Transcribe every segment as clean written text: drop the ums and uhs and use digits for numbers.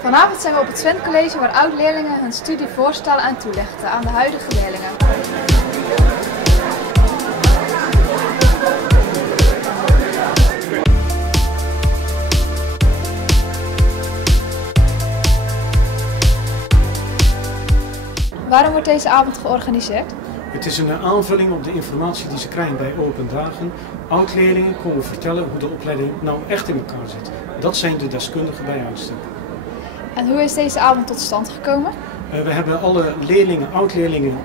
Vanavond zijn we op het Sven College waar oud-leerlingen hun studie voorstellen en toelichten aan de huidige leerlingen. Waarom wordt deze avond georganiseerd? Het is een aanvulling op de informatie die ze krijgen bij open dagen. Oud-leerlingen komen vertellen hoe de opleiding nou echt in elkaar zit. Dat zijn de deskundigen bij uitstek. En hoe is deze avond tot stand gekomen? We hebben alle leerlingen, oud-leerlingen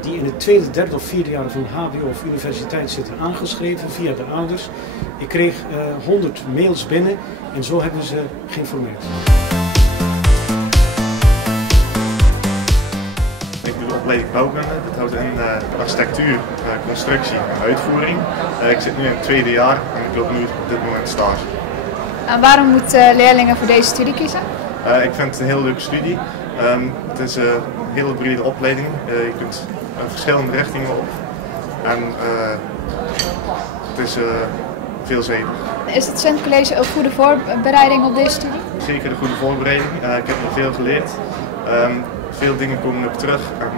die in het tweede, derde of vierde jaar van HBO of universiteit zitten aangeschreven via de ouders. Ik kreeg 100 mails binnen en zo hebben ze geïnformeerd. Ik doe de opleiding bouwkunde. Dat houdt in architectuur, constructie en uitvoering. Ik zit nu in het tweede jaar en ik loop nu op dit moment stage. En waarom moeten leerlingen voor deze studie kiezen? Ik vind het een heel leuke studie. Het is een hele brede opleiding. Je kunt verschillende richtingen op. En het is veelzijdig. Is het Sven College een goede voorbereiding op deze studie? Zeker een goede voorbereiding. Ik heb er veel geleerd. Veel dingen komen ook terug. En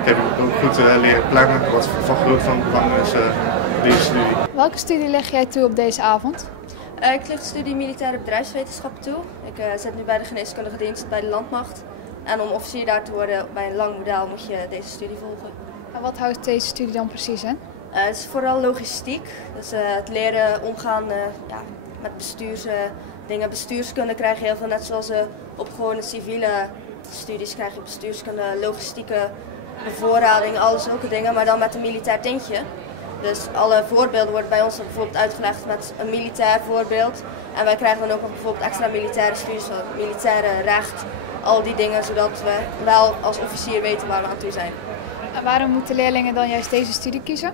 ik heb ook goed leren plannen wat van groot belang is deze studie. Welke studie leg jij toe op deze avond? Ik leg de studie militaire bedrijfswetenschappen toe. Ik zit nu bij de geneeskundige dienst bij de landmacht. En om officier daar te worden bij een lang model moet je deze studie volgen. En wat houdt deze studie dan precies in? Het is vooral logistiek. Dus het leren omgaan met bestuursdingen. Bestuurskunde krijg je heel veel, net zoals op gewone civiele studies krijg je bestuurskunde, logistieke bevoorrading, alles zulke dingen. Maar dan met een militair tintje. Dus alle voorbeelden worden bij ons bijvoorbeeld uitgelegd met een militair voorbeeld. En wij krijgen dan ook nog bijvoorbeeld extra militaire studies, zoals militaire recht, al die dingen, zodat we wel als officier weten waar we aan toe zijn. En waarom moeten leerlingen dan juist deze studie kiezen?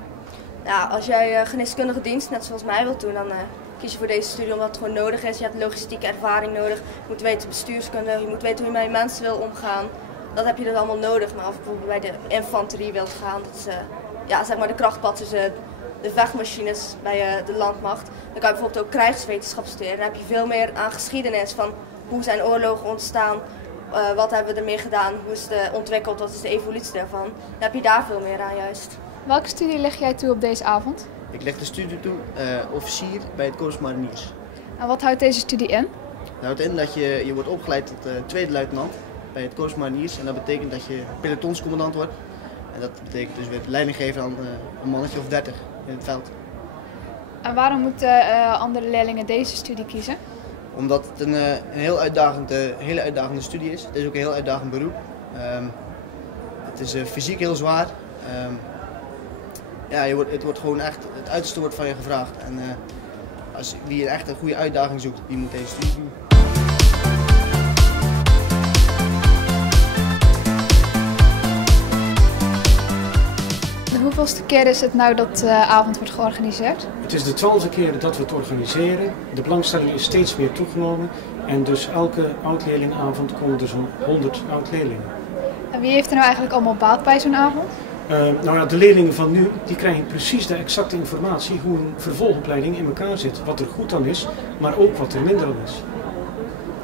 Ja, als jij geneeskundige dienst, net zoals mij, wilt doen, dan kies je voor deze studie omdat het gewoon nodig is. Je hebt logistieke ervaring nodig, je moet weten bestuurskunde, je moet weten hoe je met mensen wil omgaan. Dat heb je dus allemaal nodig, maar als je bijvoorbeeld bij de infanterie wilt gaan, dat is zeg maar de krachtpatsers, de vechtmachines bij de landmacht. Dan kan je bijvoorbeeld ook krijgswetenschap studeren. Dan heb je veel meer aan geschiedenis van hoe zijn oorlogen ontstaan, wat hebben we ermee gedaan, hoe is het ontwikkeld, wat is de evolutie daarvan. Dan heb je daar veel meer aan juist. Welke studie leg jij toe op deze avond? Ik leg de studie toe, officier bij het Korps Mariniers. En wat houdt deze studie in? Dat houdt in dat je wordt opgeleid tot tweede luitenant bij het Korps Mariniers. En dat betekent dat je pelotonscommandant wordt. En dat betekent dus weer leiding geven aan een mannetje of 30 in het veld. En waarom moeten andere leerlingen deze studie kiezen? Omdat het een hele uitdagende studie is. Het is ook een heel uitdagend beroep. Het is fysiek heel zwaar. Het wordt gewoon echt, het uiterste wordt van je gevraagd. En wie echt een goede uitdaging zoekt, die moet deze studie doen. De hoeveelste keer is het nou dat de avond wordt georganiseerd? Het is de 12e keer dat we het organiseren. De belangstelling is steeds meer toegenomen. En dus elke oud-leerlingavond komen er zo'n 100 oud-leerlingen. En wie heeft er nou eigenlijk allemaal baat bij zo'n avond? De leerlingen van nu die krijgen precies de exacte informatie hoe een vervolgopleiding in elkaar zit. Wat er goed aan is, maar ook wat er minder aan is.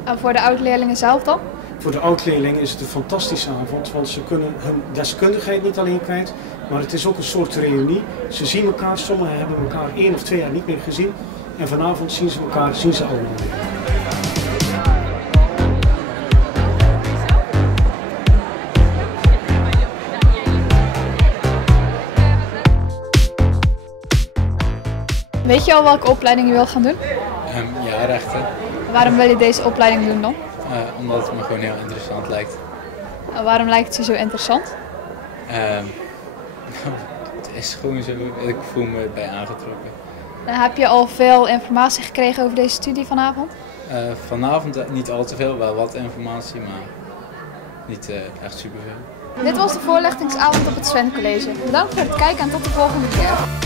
En voor de oud-leerlingen zelf dan? Voor de oud-leerlingen is het een fantastische avond, want ze kunnen hun deskundigheid niet alleen kwijt, maar het is ook een soort reunie. Ze zien elkaar, sommigen hebben elkaar 1 of 2 jaar niet meer gezien en vanavond zien ze allemaal weer. Weet je al welke opleiding je wil gaan doen? Ja, rechten. Waarom wil je deze opleiding doen dan? Omdat het me gewoon heel interessant lijkt. En waarom lijkt het je zo interessant? Het is gewoon zo, ik voel me bij aangetrokken. En heb je al veel informatie gekregen over deze studie vanavond? Vanavond niet al te veel, wel wat informatie, maar niet echt superveel. Dit was de voorlichtingsavond op het Sven College. Bedankt voor het kijken en tot de volgende keer.